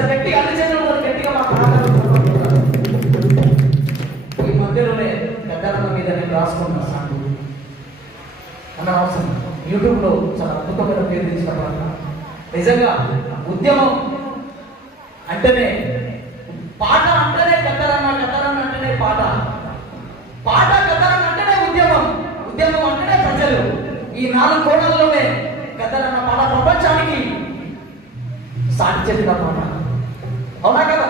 ఒకసారి గట్టి యూట్యూబ్లో చాలా అద్భుతమైన పేరు తీసుకున్నా నిజంగా ఉద్యమం అంటేనే పాట అంటేనే కత్తరన్న కత్తరన్న అంటేనే పాట. పాట కత్తరన్న అంటేనే ఉద్యమం. ఉద్యమం అంటేనే ప్రజలు. ఈ నాలుగు కోణాల్లోనే కత్తరన్న పాట ప్రపంచానికి సాటి చెప్పిన పాట. 好那 mana?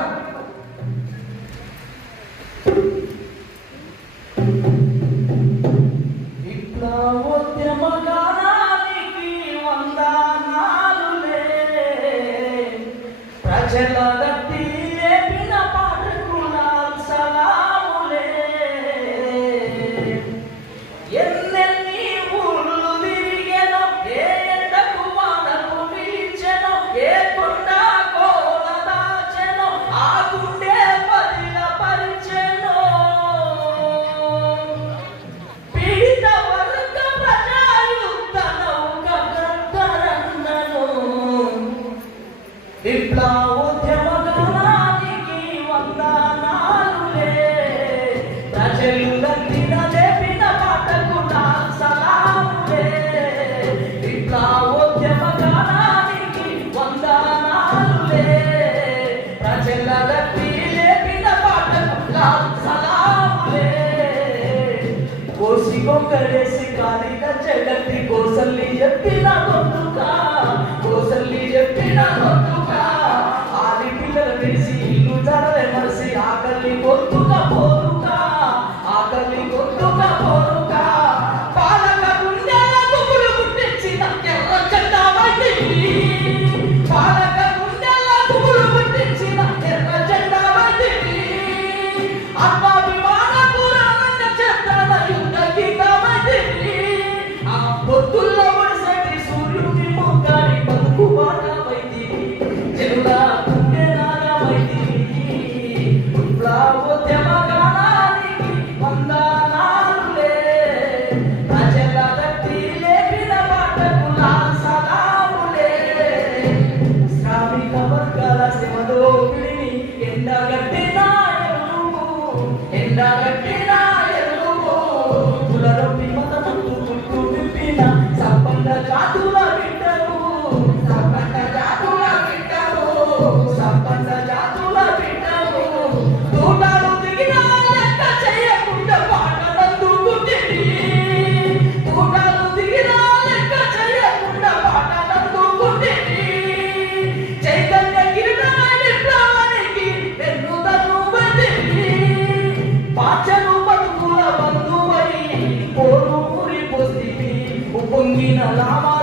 कोसी को करे सिकारी न चलती कोसली यत्ती ना को Lama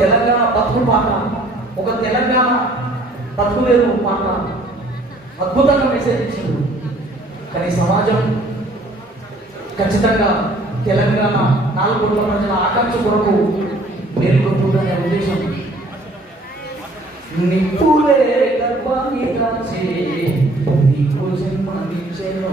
తెలంగాణ బతుకు పాట ఒక తెలంగాణ బతుకు లేదు పాట అద్భుతంగా మెసేజ్ ఇచ్చారు కానీ సమాజం ఖచ్చితంగా తెలంగాణ నాలుగు కోట్ల ప్రజల ఆకాంక్ష కొరకు మేల్కొంటుందనే ఉద్దేశం. నిప్పులే గర్భాన్ని కాచి నీకు జన్మనిచ్చేనో